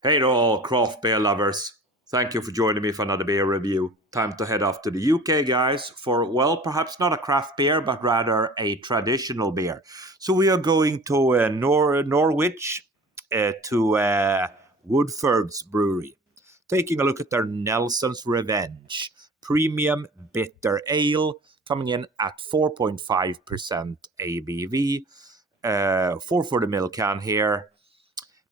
Hey to all craft beer lovers. Thank you for joining me for another beer review. Time to head off to the UK, guys, for, well, perhaps not a craft beer, but rather a traditional beer. So we are going to Norwich to Woodforde's Brewery, taking a look at their Nelson's Revenge Premium Bitter Ale, coming in at 4.5% ABV. 440 ml can here.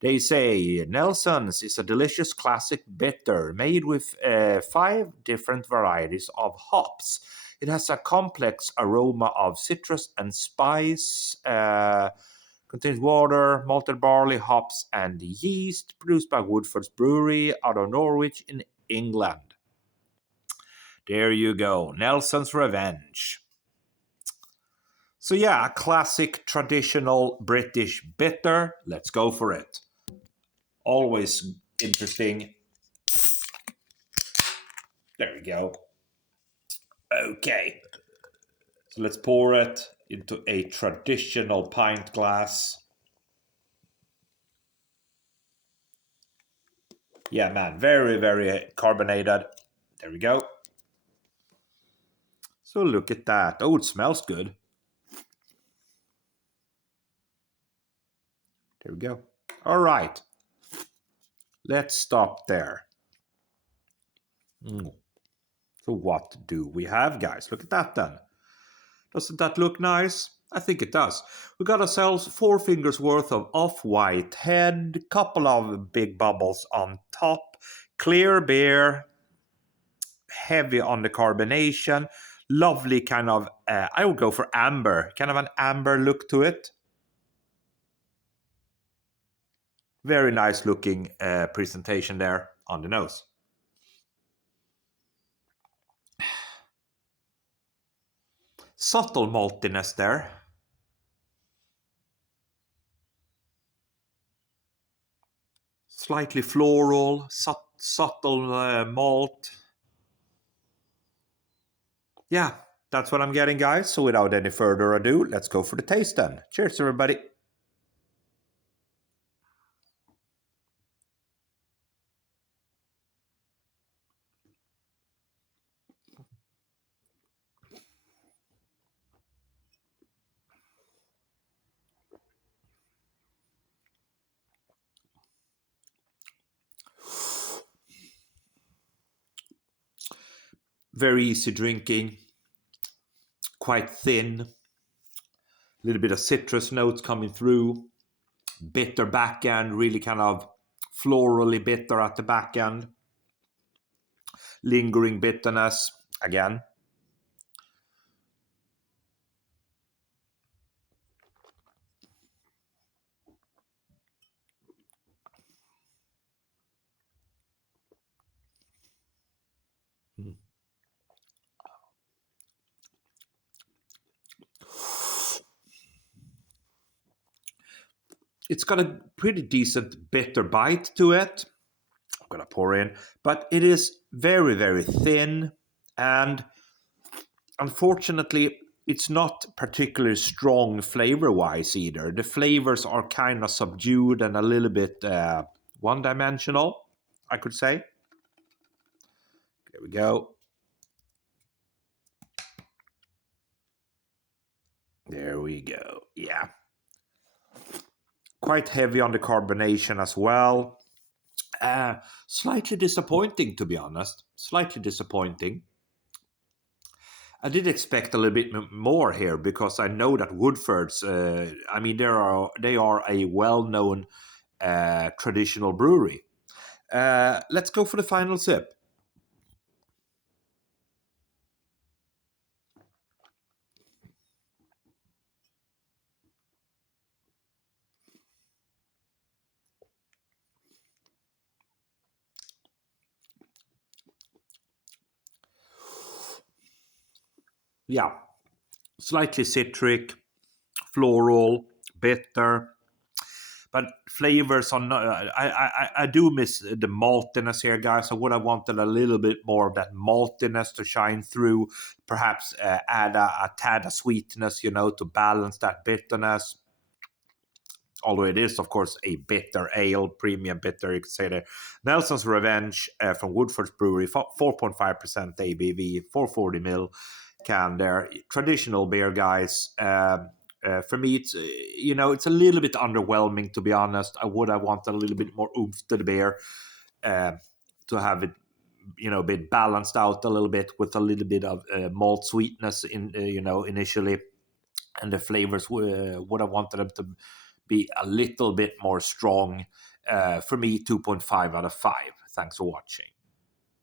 They say Nelson's is a delicious classic bitter made with 5 different varieties of hops. It has a complex aroma of citrus and spice. Contains water, malted barley, hops, and yeast. Produced by Woodford's Brewery out of Norwich in England. There you go, Nelson's Revenge. So yeah, a classic traditional British bitter. Let's go for it. Always interesting. There we go. Okay. So let's pour it into a traditional pint glass. Yeah, man, very, very carbonated. There we go. So look at that. Oh, it smells good. There we go. All right. Let's stop there. So what do we have, guys? Look at that then. Doesn't that look nice? I think it does. We got ourselves 4 fingers worth of off-white head, couple of big bubbles on top, clear beer, heavy on the carbonation, lovely kind of, I would go for amber, kind of an amber look to it. Very nice looking presentation there on the nose. Subtle maltiness there. Slightly floral, subtle malt. Yeah, that's what I'm getting, guys. So without any further ado, let's go for the taste then. Cheers, everybody. Very easy drinking, quite thin, a little bit of citrus notes coming through, bitter back end, really kind of florally bitter at the back end, lingering bitterness again. It's got a pretty decent bitter bite to it. I'm gonna pour in, but it is very, very thin, and unfortunately, it's not particularly strong flavor-wise either. The flavors are kind of subdued and a little bit one-dimensional, I could say. There we go. There we go. Yeah. Quite heavy on the carbonation as well. Slightly disappointing, to be honest. Slightly disappointing. I did expect a little bit more here because I know that Woodforde's. I mean, they are a well-known traditional brewery. Let's go for the final sip. Yeah, slightly citric, floral, bitter, but flavors on. I do miss the maltiness here, guys. I would have wanted a little bit more of that maltiness to shine through. Perhaps add a tad of sweetness, to balance that bitterness. although it is, of course, a bitter ale, premium bitter, you could say that. Nelson's Revenge from Woodforde Brewery, 4.5% ABV, 440 ml can there. Traditional beer, guys. For me, it's it's a little bit underwhelming, to be honest. I would have wanted a little bit more oomph to the beer, uh, to have it been balanced out a little bit with a little bit of malt sweetness in initially, and the flavors would have wanted them to be a little bit more strong. For me, 2.5 out of 5. Thanks for watching.